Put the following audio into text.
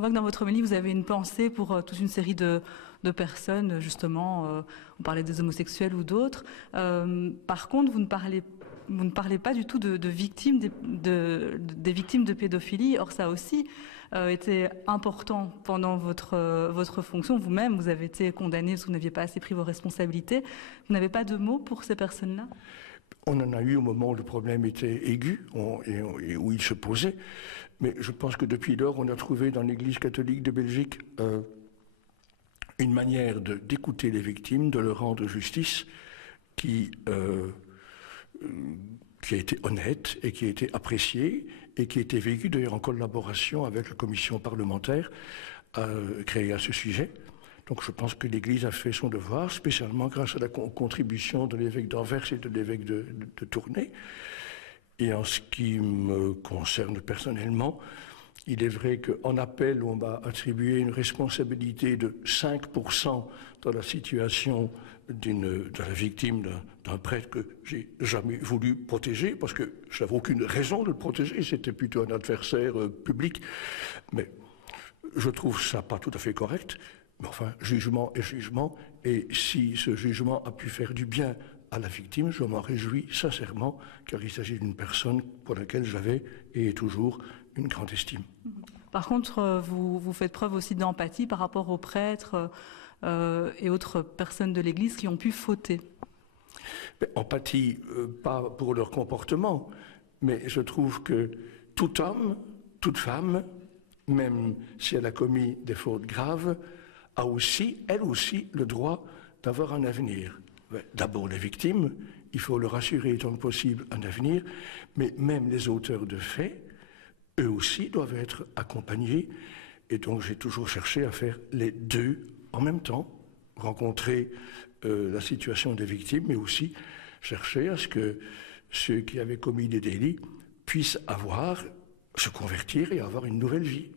On voit que dans votre homélie, vous avez une pensée pour toute une série de personnes, justement, on parlait des homosexuels ou d'autres. Par contre, vous ne parlez pas du tout de victimes, des victimes de pédophilie. Or, ça aussi était important pendant votre fonction. Vous-même, vous avez été condamné parce que vous n'aviez pas assez pris vos responsabilités. Vous n'avez pas de mots pour ces personnes-là? On en a eu au moment où le problème était aigu et où il se posait. Mais je pense que depuis lors, on a trouvé dans l'Église catholique de Belgique une manière d'écouter les victimes, de leur rendre justice, qui a été honnête et qui a été appréciée et qui a été vécue d'ailleurs en collaboration avec la commission parlementaire créée à ce sujet. Donc je pense que l'Église a fait son devoir, spécialement grâce à la contribution de l'évêque d'Anvers et de l'évêque de Tournai. Et en ce qui me concerne personnellement, il est vrai qu'en appel, on m'a attribué une responsabilité de 5% dans la situation de la victime d'un prêtre que j'ai jamais voulu protéger, parce que je n'avais aucune raison de le protéger, c'était plutôt un adversaire public. Mais je trouve ça pas tout à fait correct. Mais enfin, jugement est jugement, et si ce jugement a pu faire du bien à la victime, je m'en réjouis sincèrement, car il s'agit d'une personne pour laquelle j'avais et toujours une grande estime. Par contre, vous faites preuve aussi d'empathie par rapport aux prêtres et autres personnes de l'Église qui ont pu fauter. Empathie, pas pour leur comportement, mais je trouve que tout homme, toute femme, même si elle a commis des fautes graves, a aussi, elle aussi, le droit d'avoir un avenir. D'abord les victimes, il faut leur assurer tant que possible un avenir, mais même les auteurs de faits, eux aussi doivent être accompagnés, et donc j'ai toujours cherché à faire les deux en même temps, rencontrer la situation des victimes, mais aussi chercher à ce que ceux qui avaient commis des délits puissent se convertir et avoir une nouvelle vie.